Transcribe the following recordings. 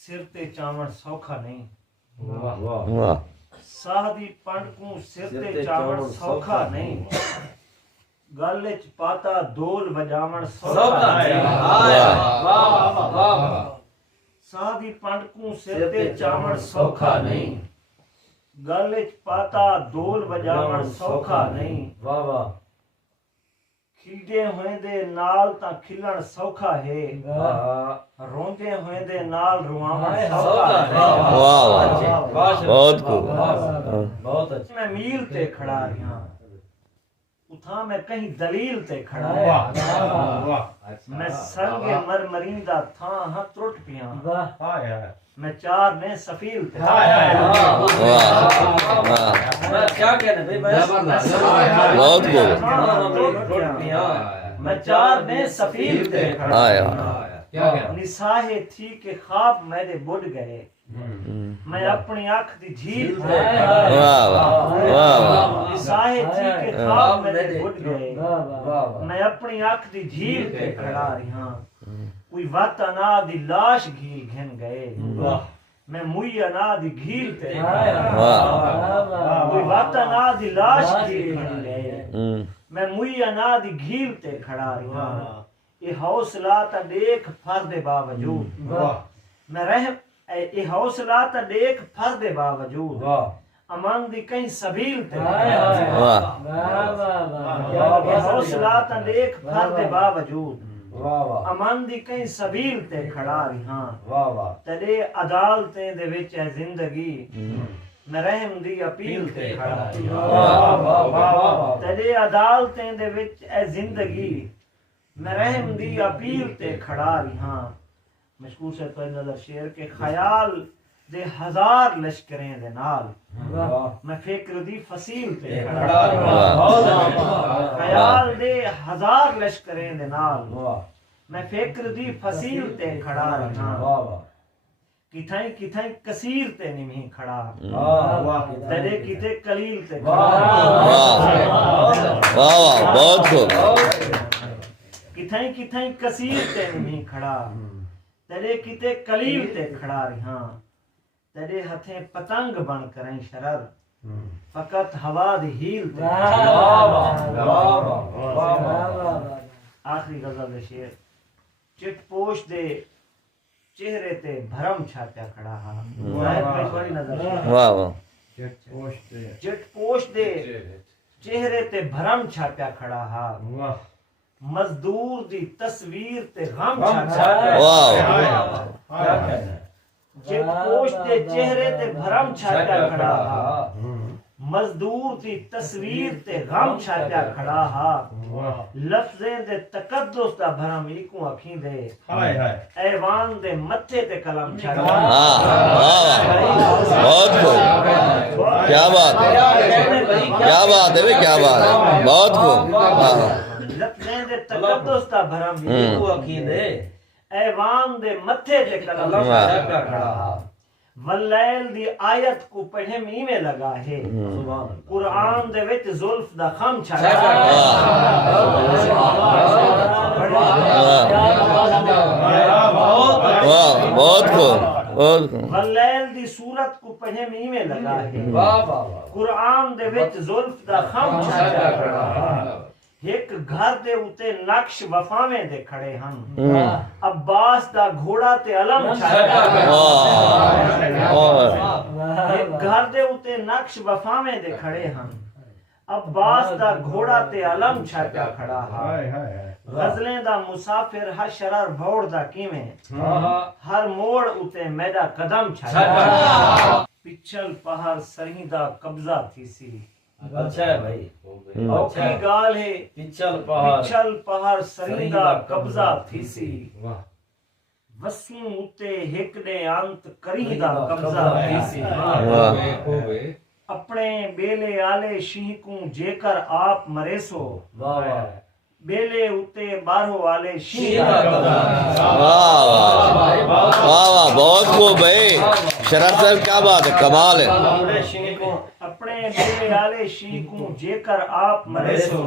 सिर ते चावण सौखा नहीं। वाह वाह साह दी पंड को सिर ते चावण सौखा नहीं। गल च पाता दोल बजावण सौखा नहीं। वाह वाह साह दी पंड को सिर ते चावण सौखा नहीं। गल च पाता दोल बजावण सौखा नहीं। वाह वाह खिलदे होए दे नाल तां खिलण सौखा है। रोंदे होए दे नाल रुआवण सौखा है। वाह वाह बहुत खूब। बहुत अच्छा। मैं मील ते खड़ा रहा उथा मैं कहीं दलील ते खड़ा मैं संगे मरमरींदा था हां त्रुट पिया मैं चार ने सफील ते क्या कहने भाई बहुत खूब। मैं चार ने सफील ते क्या निसाहे थी के ख्वाब मेरे बुढ़ गए। मैं अपनी आंख दी झील ते वाह वाह निसाहे थी के ख्वाब मेरे बुढ़ गए। मैं अपनी आंख दी झील ते खड़ा रहा कोई वात अना दी लाश घील घन गए। मैं मुई अना दी घील ते कोई वात अना दी लाश घील घन गए। मैं मुई अना दी घील ते खड़ा रहा ये हौसला ता देख फर्द बावजूद मैं रह ये हौसला ता देख फर्द बावजूद अमन दी कहीं सबील ते ये हौसला ता देख फर्द बावजूद अमन दी कहीं सबील ते खड़ा रहा तेरे अदालतें दे विच है जिंदगी मैं रहम दी अपील ते खड़ा रहा तेरे अदालतें दे विच है जिंदगी मैं रहम दी अपील ते खड़ा रहा। मशकूर से तो नजर शेर के ख्याल दे हजार लश्करें दे नाल मैं फिक्र दी फसील ते खड़ा रहा। ख्याल दे हजार लश्करें दे नाल मैं फिक्र दी फसील ते खड़ा रहा। किथाई किथाई कसीर ते निमी खड़ा तेरे किते कलील ते वाह बहुत खूब। किथाई किथाई कसीर ते निमी खड़ा तेरे किते कलील ते खड़ा रहा। तेरे हथे पतंग बन करें शरर फकत हवा दी हील ते आखिरी गजल दे शेर चिटपोश दे चेहरे ते भरम छाप्या खड़ा हा बड़ी नजर वाह वाह चिटपोश दे चेहरे ते भरम छाप्या खड़ा हा मजदूर दी तस्वीर ते गम छाप्या वाह चिटपोश दे चेहरे ते भरम छाप्या खड़ा हा मजदूर दी तस्वीर ते गम छाप्या खड़ा हा लफ्ज़ें दे तकद्दुस दा भरम इकू अखीं दे ऐवान दे मत्थे ते कलम छाप्या बहुत खूब। क्या बात है क्या बात है क्या बात है बहुत खूब। लफ्ज़ें दे तकद्दुस दा भरम इकू अखीं दे ऐवान दे मत्थे ते कलम छाप्या खड़ा हा। वल्लैल दी आयत को पढ़े मीमे लगा है कुरान दे विच जुल्फ दा खम छाया बहुत खूब। वल्लैल दी सूरत को पढ़े मीमे लगा है कुरान दे विच जुल्फ दा खम छाया। एक घर दे उते नक्श वफावें दे खड़े हन अब्बास दा घोड़ा ते अलम छाया। एक घर दे उते नक्श वफावें दे खड़े हन अब्बास दा घोड़ा ते अलम छाया खड़ा हा। गजलें दा मुसाफिर हर शरर भौड़ दा किवें हर मोड़ उते मैदा कदम छाया। पिछल पहाड़ सही दा कब्जा थी सी अच्छा है भाई औखी गाल है पिछल पहाड़ सरीदा कब्जा थीसी वसीम उते हिक दे अंत करीदा कब्जा थीसी। अपने बेले आले शीह को जेकर आप मरेसो बेले उते बारो वाले शीह वाह बहुत खूब भाई। शरफ साहब क्या बात है कमाल है। अपने बेले आले शीह को जेकर आप मरेसो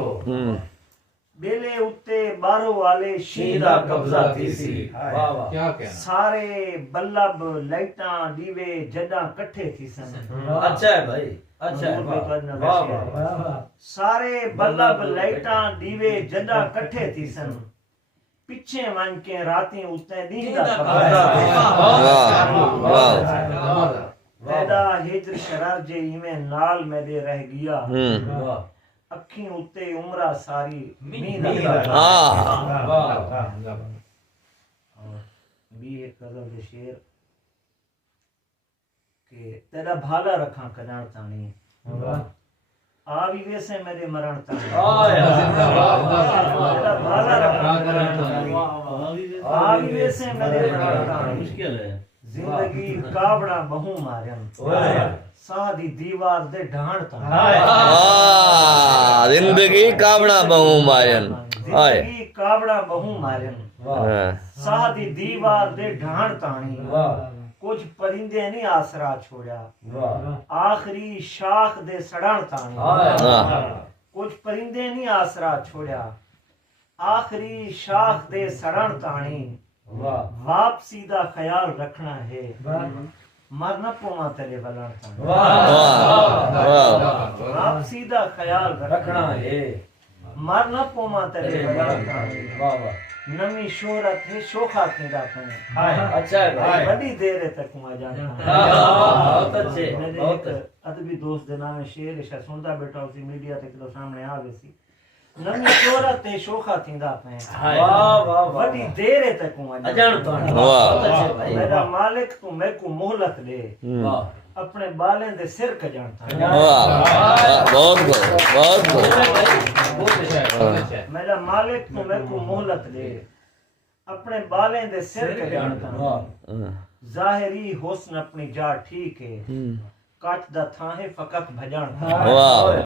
बेले उत्ते बारो वाले शीर दा कब्जा थी सी वाह वाह क्या कहना सारे बल्लभ लाइटां दीवे जदा कट्ठे थी सन अच्छा है भाई अच्छा है मजबूर बेकार न वाह वैसे वाह है। सारे बल्लभ लाइटां दीवे जदा कट्ठे थी सन पिछे वन के राती उत्ते दीदा कब्जा वाह पैदा हिजर शरार जे इमे नाल मेरे रह गया वाह अखी उत्ते उमरा सारी मींद हाँ भी एक गजल के शेर के तेरा भाला रखा कजान तानी आवी वैसे मेरे मरण तानी तेरा भाला रखा कजान तानी आवी वैसे मेरे मरण तानी मुश्किल है जिंदगी कावड़ा बहु मारन सादी दीवार दे ढाण तानी जिंदगी कावड़ा बहु मारन हाय जिंदगी कावड़ा बहु मारन सादी दीवार दे ढाण तानी कुछ परिंदे नहीं आसरा छोड़ा आखिरी शाख दे सड़ाण तानी कुछ परिंदे नहीं आसरा छोड़ा आखिरी शाख दे सड़ाण तानी वापसी दा ख्याल रखना है मरना पोमा तेरे बलण तानी वापसी दा ख्याल रखना है मरना पोमा तेरे बलण तानी नवी शोहरत है शोखा थींदा कहीं अच्छा है भाई बड़ी देर तक हुआ जाना बहुत अच्छे मेरे बहुत एक अदबी दोस्त दे नाम शेर शा सुनदा बैठा उसी मीडिया ते किलो सामने आ वेसी नवी शोहरत है शोखा थींदा कहीं वाह वाह बड़ी देर तक हुआ अजान तो बहुत अच्छे भाई मेरा मालिक तू मेरे को मोहलत दे वाह अपने बालें दे सिर क जानता वाह बहुत बहुत मेरा मालिक तू मेरे को मोहलत दे अपने बालें दे सिर क जानता जाहिरी हुस्न अपनी जा ठीक है कच दा थां है फकत भजन वाह